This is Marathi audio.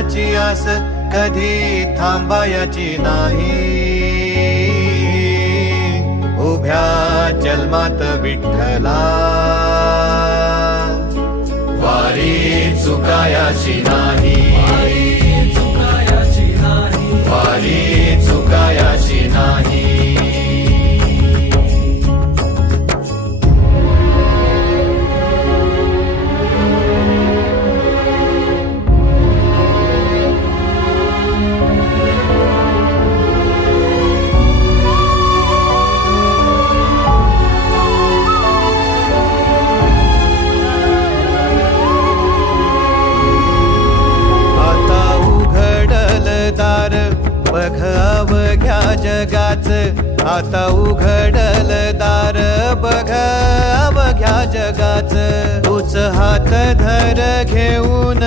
फळाची आस कधी थांबायची नाही. उभ्या जन्मात विठ्ठला वारी चुकायाची नाही. वारी चुकायाची नाही. बघ अवघ्या जगाच, आता उघडल दार बघ अवघ्या जगाच. तूच हात धर घेऊन